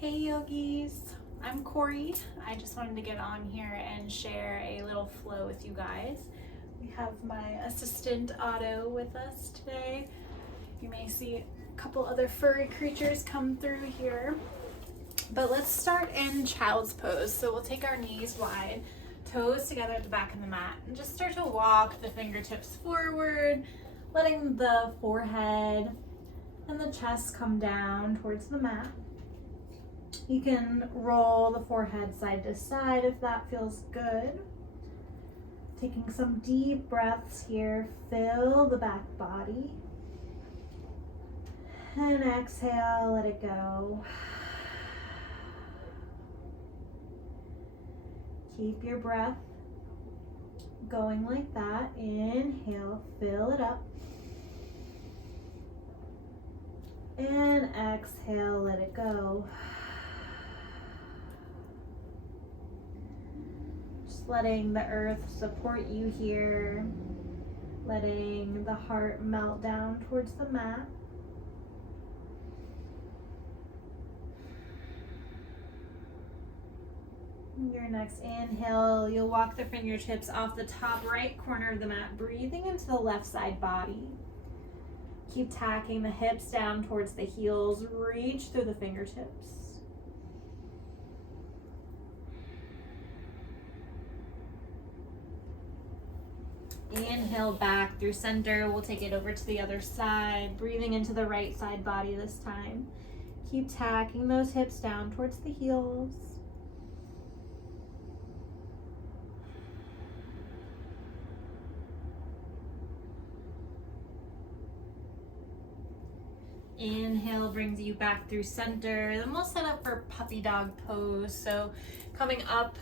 Hey yogis, I'm Corey. I just wanted to get on here and share a little flow with you guys. We have my assistant Otto with us today. You may see a couple other furry creatures come through here. But let's start in child's pose. So we'll take our knees wide, toes together at the back of the mat, and just start to walk the fingertips forward, letting the forehead and the chest come down towards the mat. You can roll the forehead side to side if that feels good. Taking some deep breaths here, fill the back body. And exhale, let it go. Keep your breath going like that. Inhale, fill it up. And exhale, let it go. Just letting the earth support you here. Letting the heart melt down towards the mat. Your next inhale, you'll walk the fingertips off the top right corner of the mat, breathing into the left side body. Keep tacking the hips down towards the heels, reach through the fingertips. Inhale back through center, we'll take it over to the other side, breathing into the right side body this time. Keep tacking those hips down towards the heels. Inhale brings you back through center. Then we'll set up for puppy dog pose. So coming up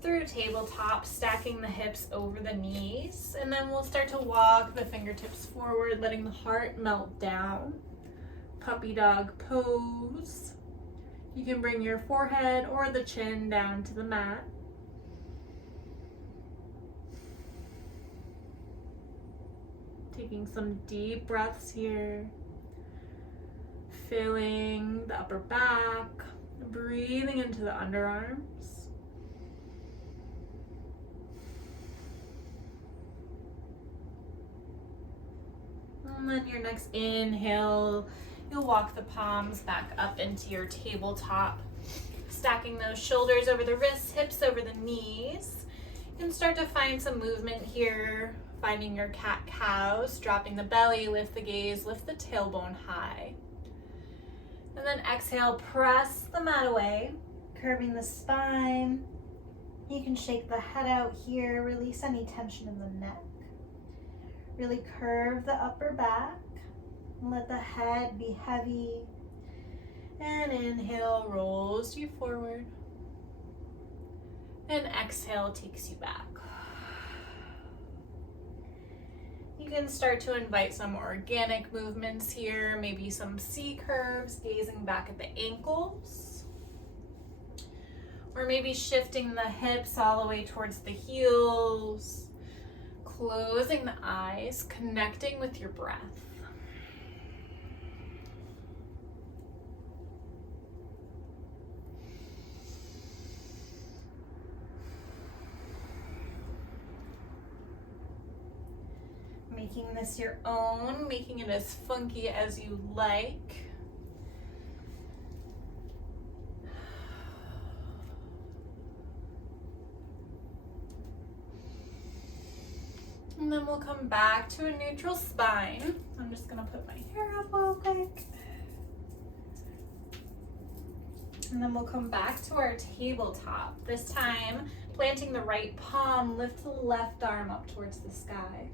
through tabletop, stacking the hips over the knees. And then we'll start to walk the fingertips forward, letting the heart melt down. Puppy dog pose. You can bring your forehead or the chin down to the mat. Taking some deep breaths here. Filling the upper back, breathing into the underarms. And then your next inhale, you'll walk the palms back up into your tabletop, stacking those shoulders over the wrists, hips over the knees. You can start to find some movement here, finding your cat-cows, dropping the belly, lift the gaze, lift the tailbone high. And then exhale, press the mat away, curving the spine. You can shake the head out here, release any tension in the neck. Really curve the upper back, let the head be heavy. And inhale, rolls you forward. And exhale, takes you back. You can start to invite some organic movements here, maybe some C curves, gazing back at the ankles. Or maybe shifting the hips all the way towards the heels, closing the eyes, connecting with your breath. Making this your own, making it as funky as you like. And then we'll come back to a neutral spine. I'm just gonna put my hair up real quick. And then we'll come back to our tabletop. This time, planting the right palm, lift the left arm up towards the sky.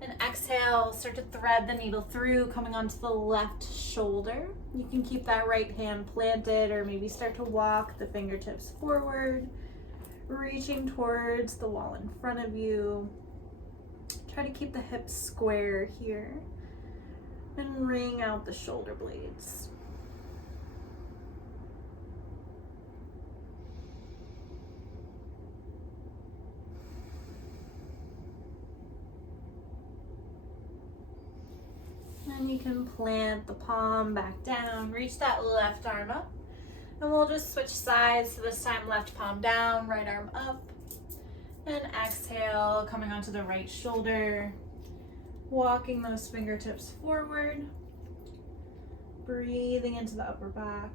And exhale, start to thread the needle through, coming onto the left shoulder. You can keep that right hand planted or maybe start to walk the fingertips forward, reaching towards the wall in front of you. Try to keep the hips square here and wring out the shoulder blades. And you can plant the palm back down, reach that left arm up, And we'll just switch sides. So this time left palm down, right arm up. And exhale, coming onto the right shoulder. Walking those fingertips forward. Breathing into the upper back.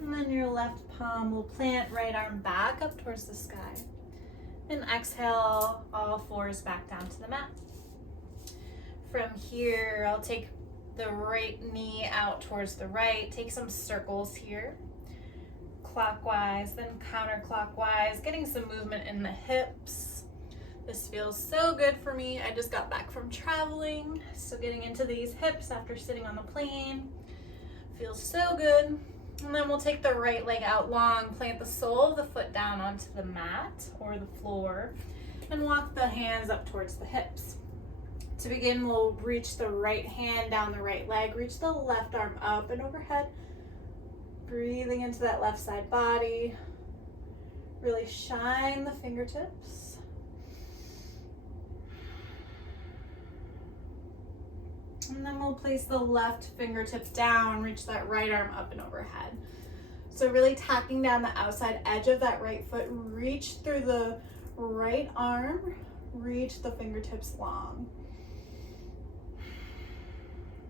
And then your left palm will plant, right arm back up towards the sky. And exhale, all fours back down to the mat. From here, I'll take the right knee out towards the right. Take some circles here. Clockwise, then counterclockwise, getting some movement in the hips. This feels so good for me. I just got back from traveling, so getting into these hips after sitting on the plane feels so good. And then we'll take the right leg out long, plant the sole of the foot down onto the mat or the floor, and walk the hands up towards the hips. To begin, we'll reach the right hand down the right leg, reach the left arm up and overhead, breathing into that left side body. Really shine the fingertips. And then we'll place the left fingertips down, reach that right arm up and overhead. So really tacking down the outside edge of that right foot, reach through the right arm, reach the fingertips long.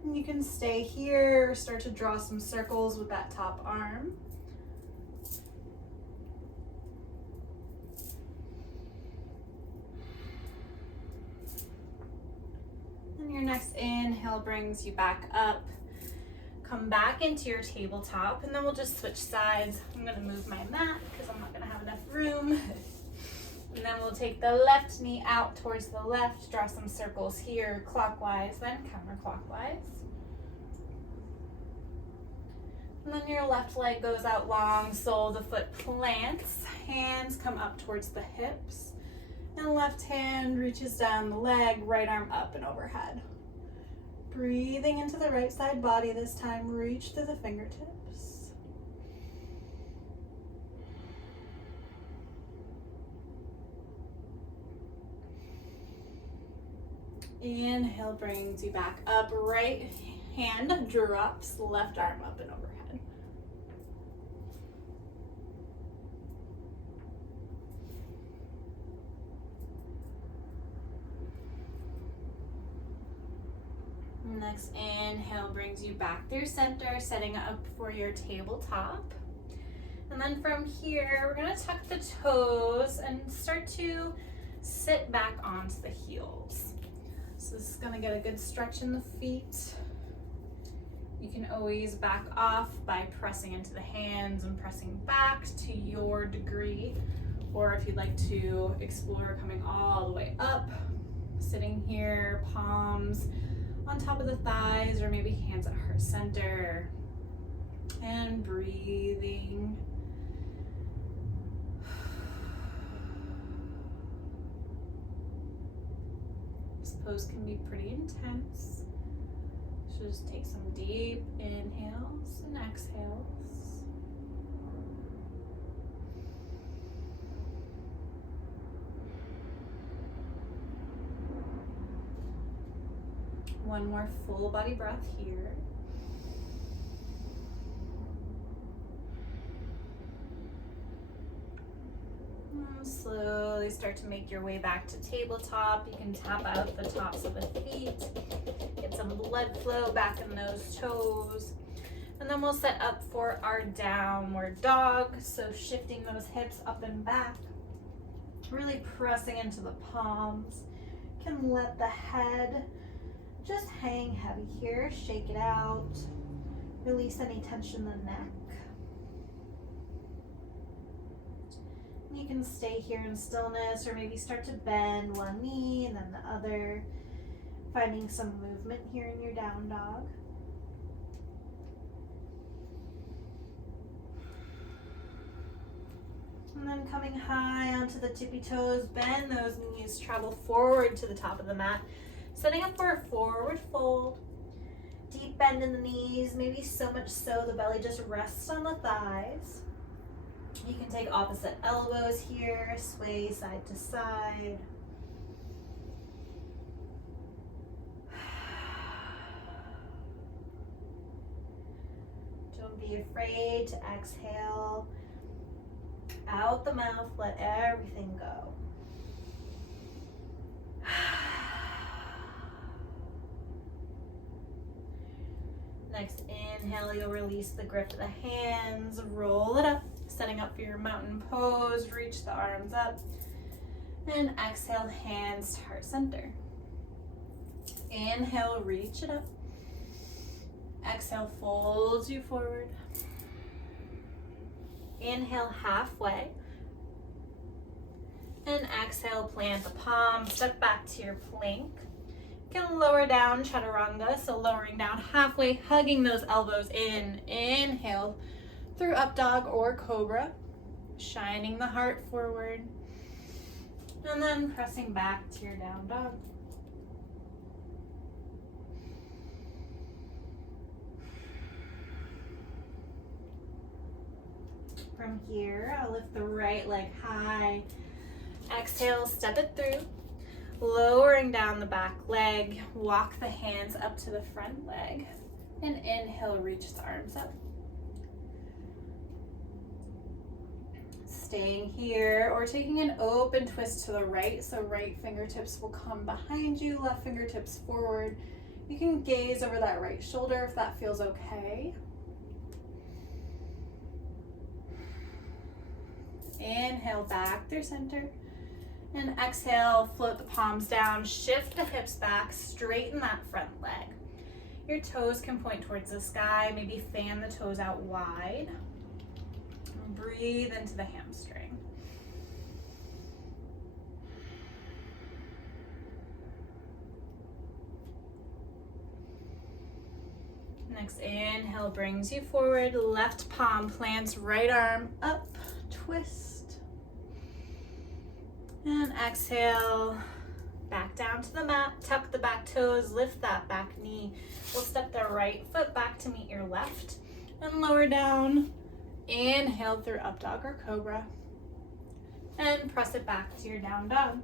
And you can stay here, start to draw some circles with that top arm. And your next inhale brings you back up. Come back into your tabletop, and then we'll just switch sides. I'm gonna move my mat because I'm not gonna have enough room. And then we'll take the left knee out towards the left, draw some circles here, clockwise, then counterclockwise. And then your left leg goes out long, sole of the foot plants, hands come up towards the hips, and left hand reaches down the leg, right arm up and overhead. Breathing into the right side body this time, reach through the fingertips. Inhale brings you back up, right hand drops, left arm up and overhead. Next inhale brings you back through center, setting up for your tabletop. And then from here, we're gonna tuck the toes and start to sit back onto the heels. So this is gonna get a good stretch in the feet. You can always back off by pressing into the hands and pressing back to your degree. Or if you'd like to explore coming all the way up, sitting here, palms on top of the thighs, or maybe hands at heart center, and breathing. This pose can be pretty intense, so just take some deep inhales and exhales. One more full body breath here. And slowly start to make your way back to tabletop. You can tap out the tops of the feet, get some blood flow back in those toes. And then we'll set up for our downward dog. So shifting those hips up and back, really pressing into the palms. You can let the head just hang heavy here, shake it out, release any tension in the neck. You can stay here in stillness, or maybe start to bend one knee and then the other, finding some movement here in your down dog. And then coming high onto the tippy toes, bend those knees, travel forward to the top of the mat. Setting up for a forward fold, deep bend in the knees, maybe so much so the belly just rests on the thighs. You can take opposite elbows here, sway side to side. Don't be afraid to exhale out the mouth, let everything go. Next inhale, you'll release the grip of the hands, roll it up, setting up for your mountain pose, reach the arms up, and exhale, hands to heart center. Inhale, reach it up. Exhale, folds you forward. Inhale, halfway. And exhale, plant the palm, step back to your plank. You can lower down, chaturanga, so lowering down halfway, hugging those elbows in. Inhale through up dog or cobra, shining the heart forward. And then pressing back to your down dog. From here, I'll lift the right leg high. Exhale, step it through. Lowering down the back leg, walk the hands up to the front leg. And inhale, reach the arms up. Staying here or taking an open twist to the right. So right fingertips will come behind you, left fingertips forward. You can gaze over that right shoulder if that feels okay. Inhale, back through center. And exhale, float the palms down, shift the hips back, straighten that front leg. Your toes can point towards the sky, maybe fan the toes out wide. And breathe into the hamstring. Next inhale brings you forward, left palm plants, right arm up, twist. And exhale, back down to the mat, tuck the back toes, lift that back knee. We'll step the right foot back to meet your left and lower down. Inhale through up dog or cobra and press it back to your down dog.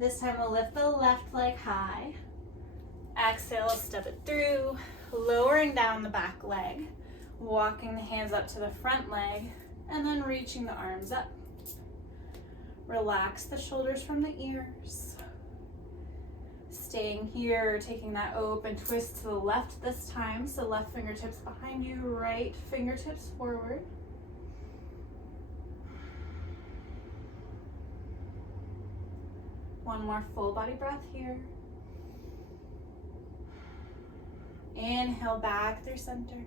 This time we'll lift the left leg high. Exhale, step it through, lowering down the back leg, walking the hands up to the front leg, and then reaching the arms up. Relax the shoulders from the ears. Staying here, taking that open twist to the left this time. So left fingertips behind you, right fingertips forward. One more full body breath here. Inhale back through center.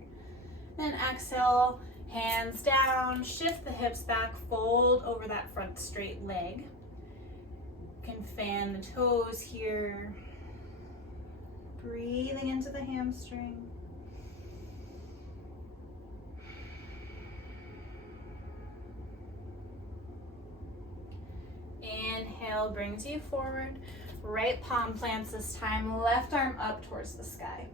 And exhale, hands down, shift the hips back, fold over that front straight leg. You can fan the toes here. Breathing into the hamstring. Inhale brings you forward. Right palm plants this time, left arm up towards the sky.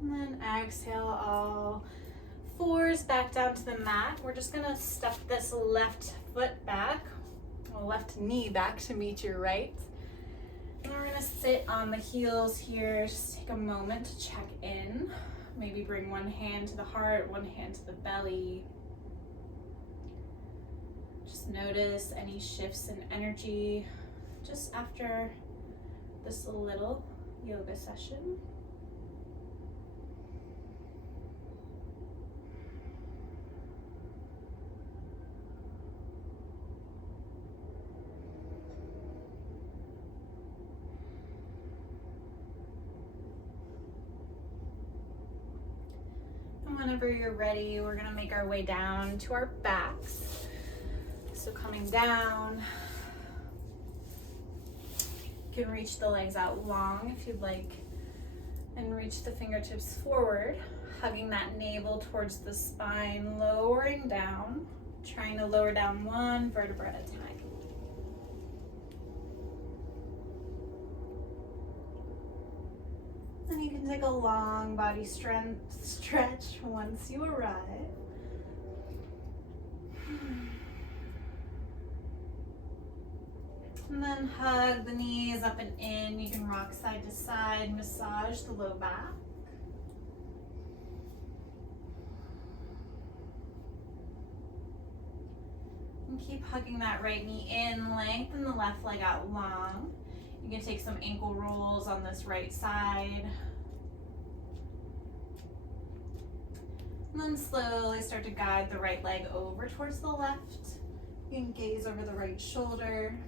And then exhale all fours back down to the mat. We're just gonna step this left foot back, or left knee back to meet your right. And we're gonna sit on the heels here. Just take a moment to check in. Maybe bring one hand to the heart, one hand to the belly. Just notice any shifts in energy just after this little yoga session. Whenever you're ready, we're gonna make our way down to our backs. So coming down, you can reach the legs out long if you'd like, and reach the fingertips forward, hugging that navel towards the spine, lowering down, trying to lower down one vertebra at a time. And you can can take a long body stretch once you arrive. And then hug the knees up and in. You can rock side to side, massage the low back. And keep hugging that right knee in, lengthen the left leg out long. You can take some ankle rolls on this right side. And then slowly start to guide the right leg over towards the left. You can gaze over the right shoulder.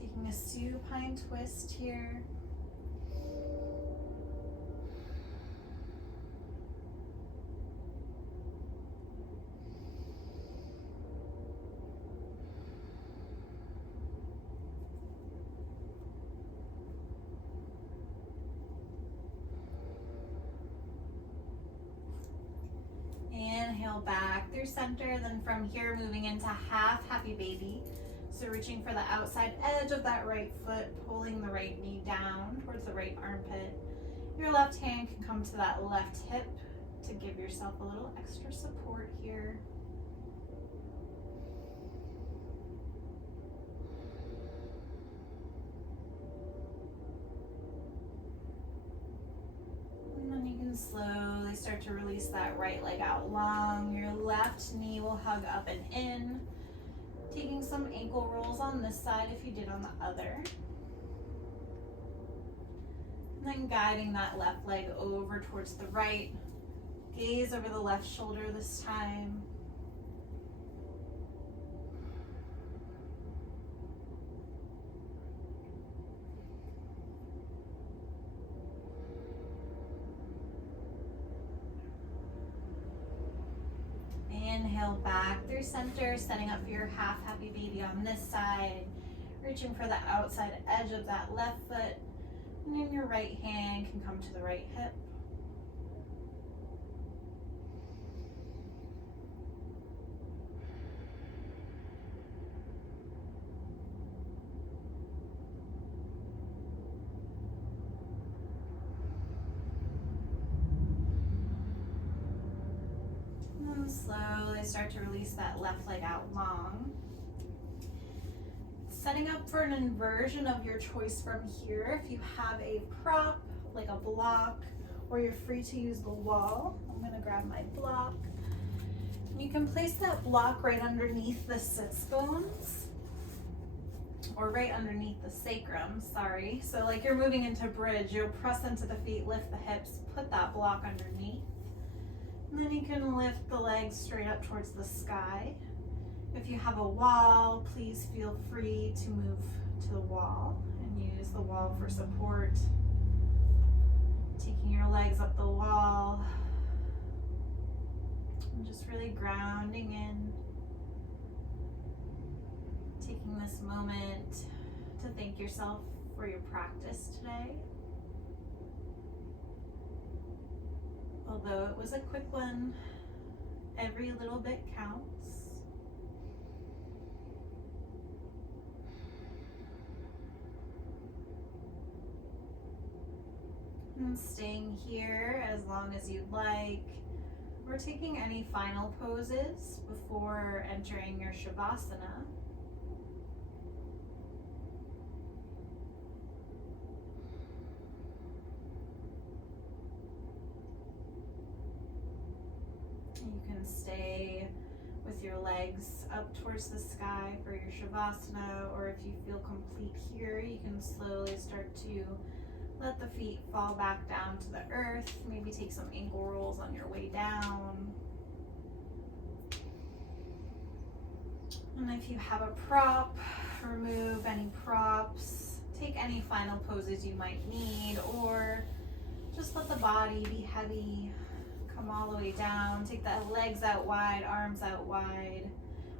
Taking a supine twist here. Inhale back through center, then from here moving into half happy baby. So reaching for the outside edge of that right foot, pulling the right knee down towards the right armpit. Your left hand can come to that left hip to give yourself a little extra support here. And then you can slowly start to release that right leg out long. Your left knee will hug up and in. Taking some ankle rolls on this side if you did on the other. And then guiding that left leg over towards the right. Gaze over the left shoulder this time. Inhale back through center, setting up for your half happy baby on this side. Reaching for the outside edge of that left foot. And then your right hand can come to the right hip. And slowly start to release that left leg out long. Setting up for an inversion of your choice from here. If you have a prop, like a block, or you're free to use the wall. I'm gonna grab my block. You can place that block right underneath the sits bones, or right underneath the sacrum, sorry. So like you're moving into bridge, you'll press into the feet, lift the hips, put that block underneath. And then you can lift the legs straight up towards the sky. If you have a wall, please feel free to move to the wall and use the wall for support. Taking your legs up the wall and just really grounding in. Taking this moment to thank yourself for your practice today. Although it was a quick one, every little bit counts. And staying here as long as you'd like. We're taking any final poses before entering your Shavasana. You can stay with your legs up towards the sky for your Shavasana, or if you feel complete here, you can slowly start to let the feet fall back down to the earth. Maybe take some ankle rolls on your way down. And if you have a prop, remove any props. Take any final poses you might need, or just let the body be heavy. Come all the way down. Take the legs out wide, arms out wide.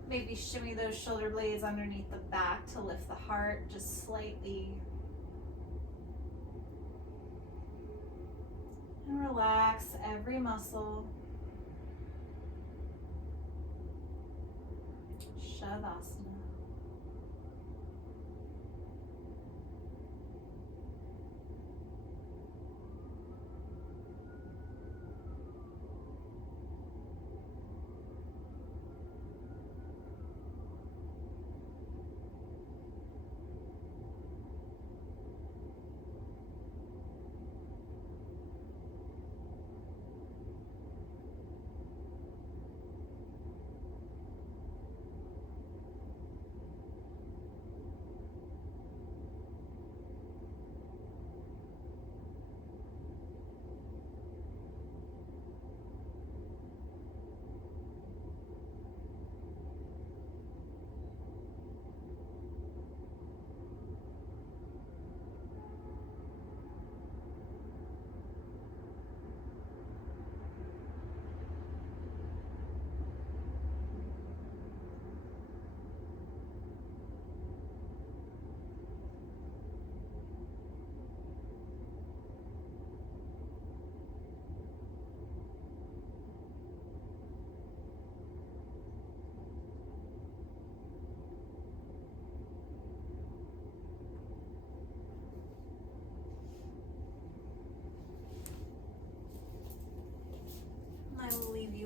Maybe shimmy those shoulder blades underneath the back to lift the heart just slightly. And relax every muscle. Shavasana.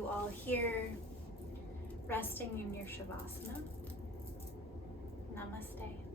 you all here resting in your Shavasana. Namaste.